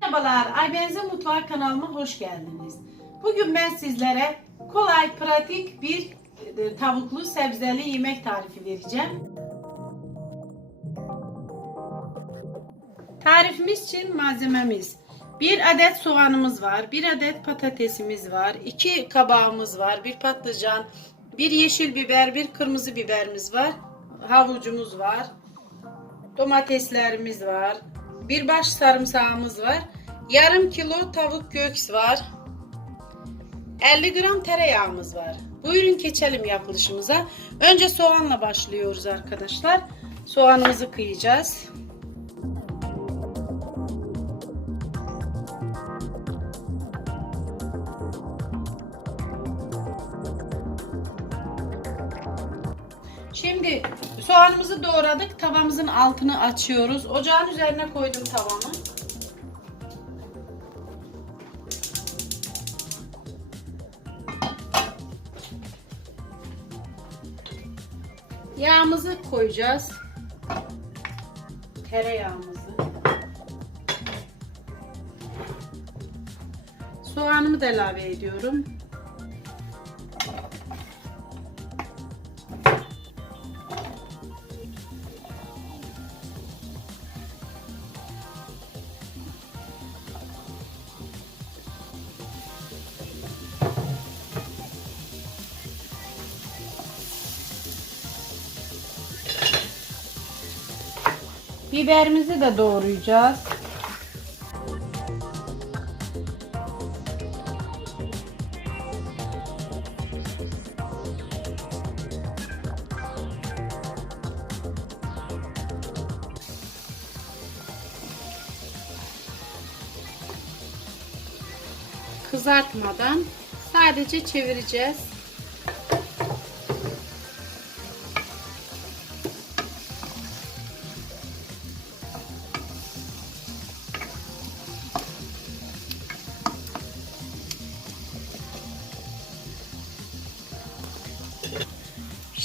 Merhabalar, Aybenze Mutfağı kanalıma hoş geldiniz. Bugün ben sizlere kolay, pratik bir e, tavuklu sebzeli yemek tarifi vereceğim. Tarifimiz için malzememiz 1 adet soğanımız var, 1 adet patatesimiz var, 2 kabağımız var, 1 patlıcan, 1 yeşil biber, 1 kırmızı biberimiz var, havucumuz var, domateslerimiz var, bir baş sarımsağımız var, yarım kilo tavuk göğüs var, 50 gram tereyağımız var. Buyurun geçelim yapılışımıza. Önce soğanla başlıyoruz arkadaşlar. Soğanımızı kıyacağız. Şimdi soğanımızı doğradık. Tavamızın altını açıyoruz. Ocağın üzerine koydum tavamı. Yağımızı koyacağız. Tereyağımızı. Soğanımı da ilave ediyorum. Biberimizi de doğrayacağız. Kızartmadan sadece çevireceğiz.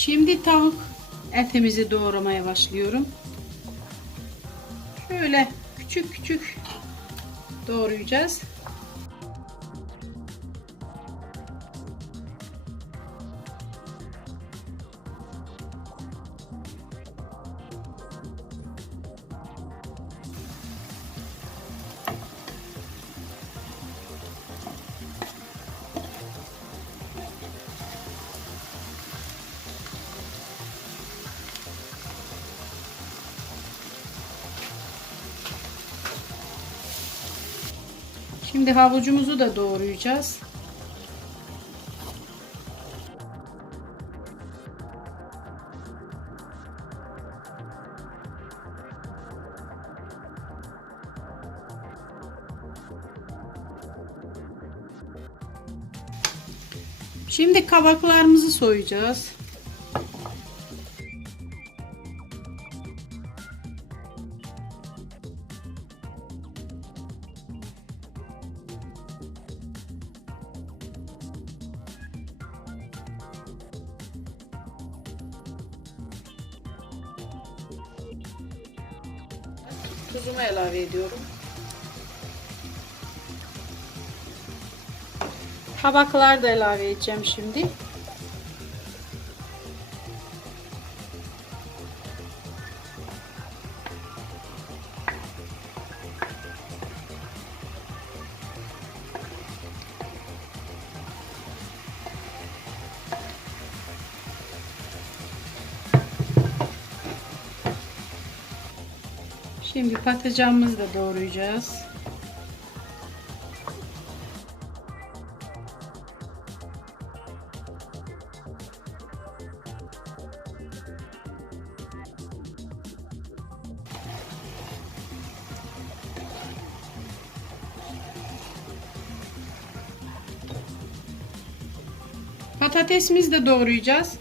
Şimdi tavuk etimizi doğramaya başlıyorum. Şöyle küçük küçük doğrayacağız. Şimdi havucumuzu da doğrayacağız. Şimdi kabaklarımızı soyacağız. Tuzumu ilave ediyorum. Tabaklar da ilave edeceğim şimdi. Şimdi patlıcanımızı da doğrayacağız. Patatesimizi de doğrayacağız.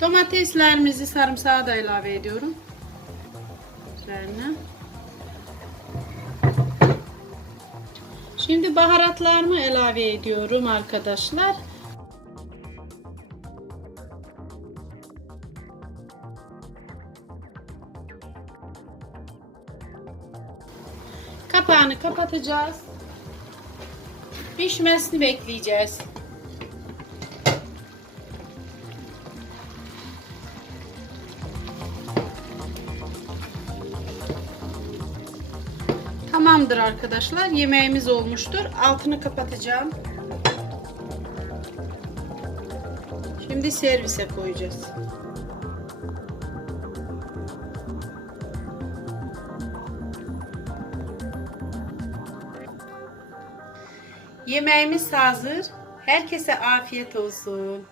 Domateslerimizi sarımsağı da ilave ediyorum. Üzerine. Şimdi baharatlarımı ilave ediyorum arkadaşlar. Kapağını kapatacağız. Pişmesini bekleyeceğiz. Tamamdır arkadaşlar. Yemeğimiz olmuştur. Altını kapatacağım. Şimdi servise koyacağız. Yemeğimiz hazır. Herkese afiyet olsun.